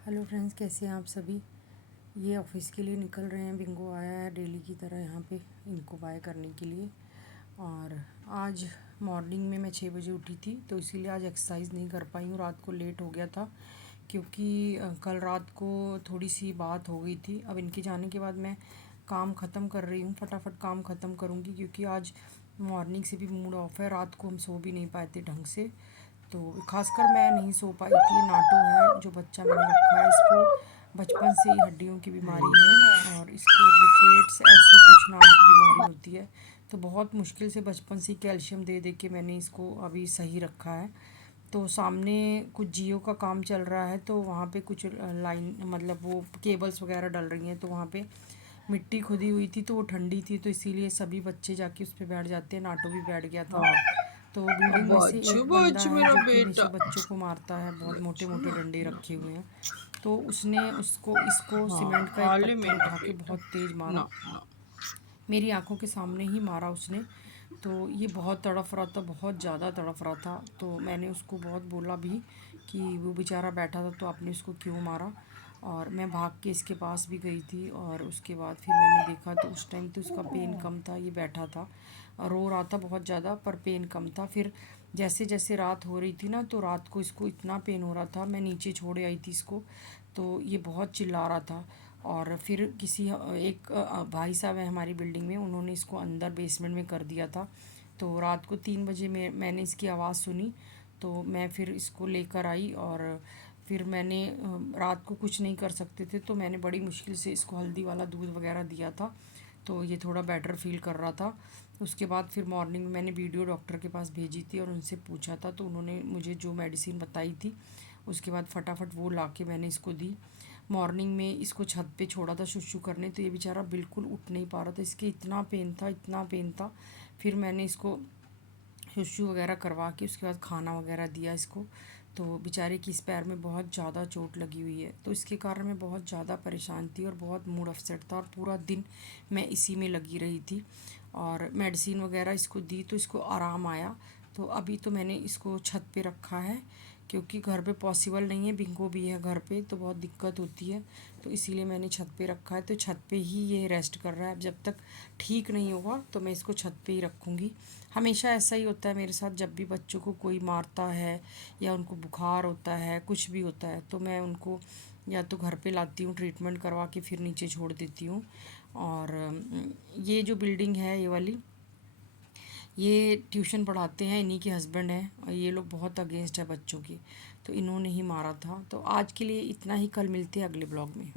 Hello friends, कैसे हैं आप सभी। ये ऑफिस के लिए निकल रहे हैं। बिंगो आया है डेली की तरह यहाँ पे इनको बाय करने के लिए। और आज मॉर्निंग में मैं 6 बजे उठी थी, तो इसीलिए आज एक्सरसाइज नहीं कर पाई हूँ। रात को लेट हो गया था क्योंकि कल रात को थोड़ी सी बात हो गई थी। अब इनके जाने के बाद मैं काम ख़त्म कर रही हूँ, फटाफट काम ख़त्म करूँगी क्योंकि आज मॉर्निंग से भी मूड ऑफ है। रात को हम सो भी नहीं पाए थे ढंग से, तो खासकर मैं नहीं सो पाई थी। नाटो है जो बच्चा मैंने रखा है, इसको बचपन से ही हड्डियों की बीमारी है और इसको रिकेट्स ऐसी कुछ नाम की बीमारी होती है। तो बहुत मुश्किल से बचपन से कैल्शियम दे दे के मैंने इसको अभी सही रखा है। तो सामने कुछ जियो का काम चल रहा है, तो वहाँ पे कुछ लाइन मतलब वो केबल्स वगैरह डल रही हैं, तो वहाँ पे मिट्टी खुदी हुई थी, तो वो ठंडी थी, तो इसीलिए सभी बच्चे जाके उस पर बैठ जाते हैं। नाटो भी बैठ गया था। तो बिल्डिंग में से बाजू एक बंदा बाजू है मेरा जो कि हमेशा बेटा। बच्चों को मारता है, बहुत मोटे बाजू मोटे ना डंडे ना रखे हुए हैं। तो उसने उसको इसको हाँ, सीमेंट का एक हाले पत्थर मेरा उठा के बेटा। बहुत तेज़ मारा। ना ना मेरी आंखों के सामने ही मारा उसने। तो ये बहुत तड़फ रहा था, बहुत ज़्यादा तड़फ रहा था। तो मैंने उसको बहुत बोला भी कि वो बेचारा बैठा था तो आपने उसको क्यों मारा। और मैं भाग के इसके पास भी गई थी और उसके बाद फिर मैंने देखा तो उस टाइम तो उसका पेन कम था, ये बैठा था रो रहा था बहुत ज़्यादा, पर पेन कम था। फिर जैसे जैसे रात हो रही थी ना, तो रात को इसको इतना पेन हो रहा था, मैं नीचे छोड़े आई थी इसको, तो ये बहुत चिल्ला रहा था। और फिर किसी एक भाई साहब है हमारी बिल्डिंग में, उन्होंने इसको अंदर बेसमेंट में कर दिया था। तो रात को 3 बजे मैंने इसकी आवाज़ सुनी, तो मैं फिर इसको लेकर आई। और फिर मैंने रात को कुछ नहीं कर सकते थे, तो मैंने बड़ी मुश्किल से इसको हल्दी वाला दूध वगैरह दिया था, तो ये थोड़ा बेटर फील कर रहा था। उसके बाद फिर मॉर्निंग में मैंने वीडियो डॉक्टर के पास भेजी थी और उनसे पूछा था, तो उन्होंने मुझे जो मेडिसिन बताई थी उसके बाद फटाफट वो ला के मैंने इसको दी। मॉर्निंग में इसको छत पे छोड़ा था शुशु करने, तो ये बेचारा बिल्कुल उठ नहीं पा रहा था, इसके इतना पेन था, इतना पेन था। फिर मैंने इसको शुशु वगैरह करवा के उसके बाद खाना वगैरह दिया इसको। तो बेचारे की इस पैर में बहुत ज़्यादा चोट लगी हुई है, तो इसके कारण मैं बहुत ज़्यादा परेशान थी और बहुत मूड अपसेट था और पूरा दिन मैं इसी में लगी रही थी। और मेडिसिन वगैरह इसको दी तो इसको आराम आया। तो अभी तो मैंने इसको छत पे रखा है क्योंकि घर पे पॉसिबल नहीं है, बिंगो भी है घर पे तो बहुत दिक्कत होती है। तो इसीलिए मैंने छत पे रखा है, तो छत पे ही ये रेस्ट कर रहा है। अब जब तक ठीक नहीं होगा तो मैं इसको छत पे ही रखूँगी। हमेशा ऐसा ही होता है मेरे साथ, जब भी बच्चों को कोई मारता है या उनको बुखार होता है, कुछ भी होता है, तो मैं उनको या तो घर पे लाती हूँ ट्रीटमेंट करवा के, फिर नीचे छोड़ देती हूँ। और ये जो बिल्डिंग है ये वाली, ये ट्यूशन पढ़ाते हैं, इन्हीं के हस्बैंड हैं और ये लोग बहुत अगेंस्ट है बच्चों के, तो इन्होंने ही मारा था। तो आज के लिए इतना ही, कल मिलते हैं अगले ब्लॉग में।